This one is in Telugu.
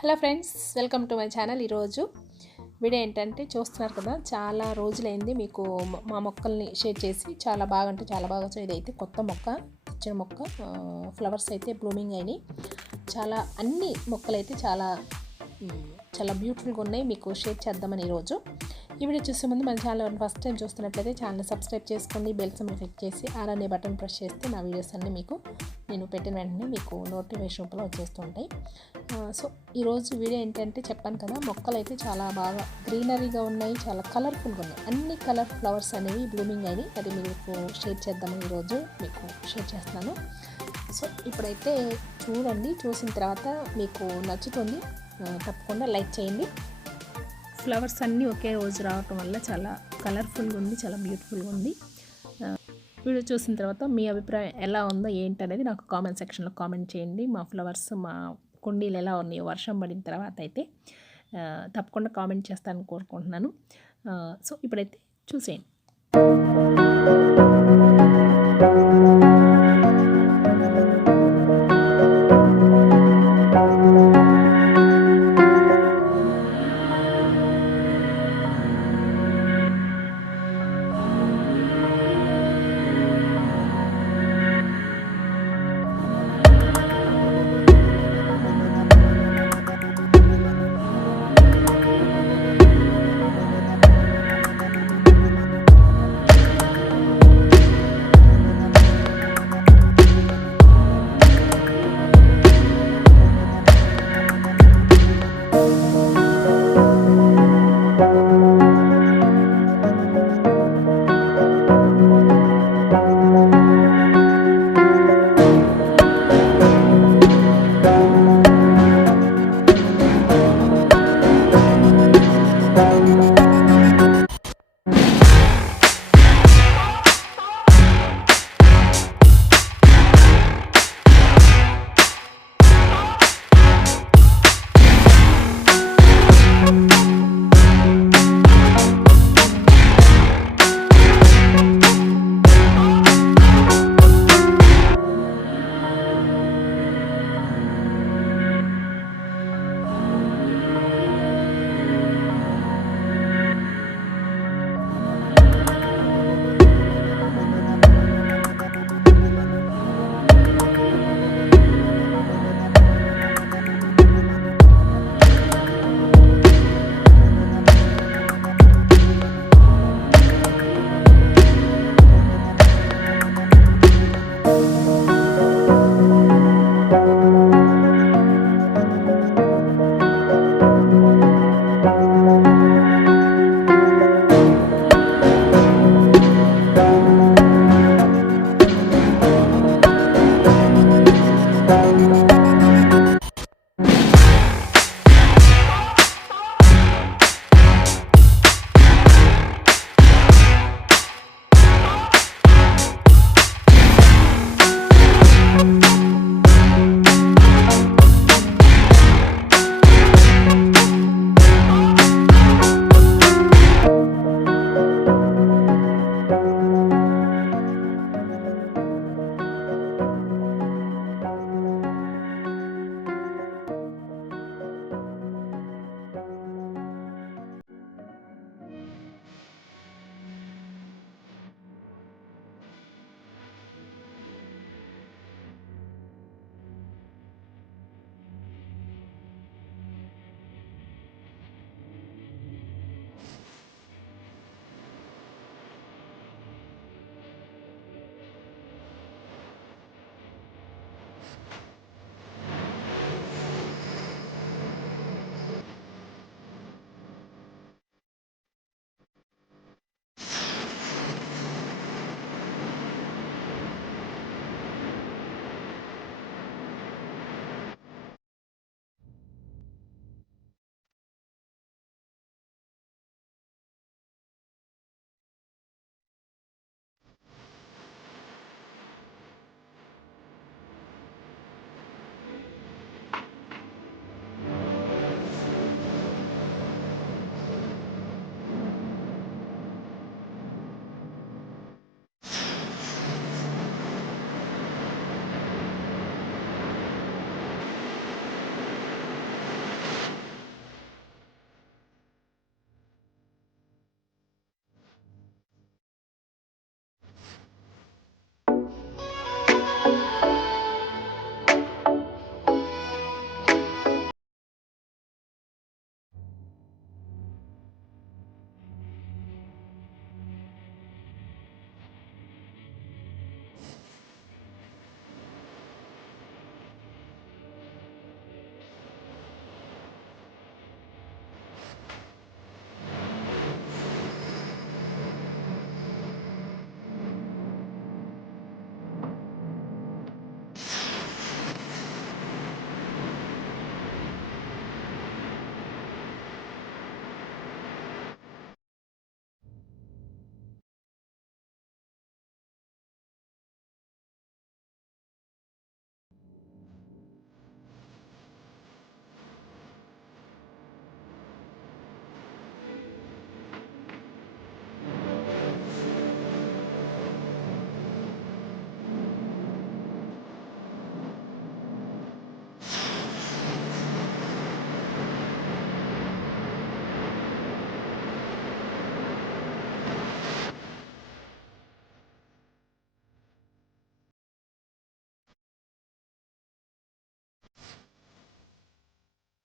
Hello friends welcome to my channel. ఈరోజు వీడియో ఏంటంటే చూస్తున్నారు కదా చాలా రోజులైంది మీకు మా మొక్కల్ని షేర్ చేసి చాలా బాగా అంటే చాలా బాగా వచ్చాయి. ఇదైతే కొత్త మొక్క తెచ్చిన మొక్క ఫ్లవర్స్ అయితే బ్లూమింగ్ అయినాయి. చాలా అన్ని మొక్కలు అయితే చాలా చాలా బ్యూటిఫుల్గా ఉన్నాయి. మీకు షేర్ చేద్దామని ఈరోజు. ఈ వీడియో చూసే ముందు మన ఛానల్ ఫస్ట్ టైం చూస్తున్నట్లయితే ఛానల్ సబ్స్క్రైబ్ చేసుకోండి బెల్ సింబల్ క్లిక్ చేసి ఆర్ అనే బటన్ ప్రెస్ చేస్తే నా వీడియోస్ అన్నీ మీకు నేను పెట్టిన వెంటనే మీకు నోటిఫికేషన్ రూపంలో వచ్చేస్తుంటాయి సో ఈరోజు వీడియో ఏంటంటే చెప్పాను కదా మొక్కలు అయితే చాలా బాగా గ్రీనరీగా ఉన్నాయి చాలా కలర్ఫుల్గా ఉన్నాయి. అన్ని కలర్ ఫ్లవర్స్ అనేవి బ్లూమింగ్ అయినాయి. అది మీకు షేర్ చేద్దామని ఈరోజు మీకు షేర్ చేస్తున్నాను. సో ఇప్పుడైతే చూడండి చూసిన తర్వాత మీకు నచ్చుతుంది తప్పకుండా లైక్ చేయండి. ఫ్లవర్స్ అన్నీ ఒకే రోజు రావటం వల్ల చాలా కలర్ఫుల్గా ఉంది చాలా బ్యూటిఫుల్గా ఉంది. వీడియో చూసిన తర్వాత మీ అభిప్రాయం ఎలా ఉందో ఏంటి అనేది నాకు కామెంట్ సెక్షన్లో కామెంట్ చేయండి. మా ఫ్లవర్స్ మా కుండీలు ఎలా ఉన్నాయో వర్షం పడిన తర్వాత అయితే తప్పకుండా కామెంట్ చేస్తానని కోరుకుంటున్నాను. సో ఇప్పుడైతే చూసేయండి.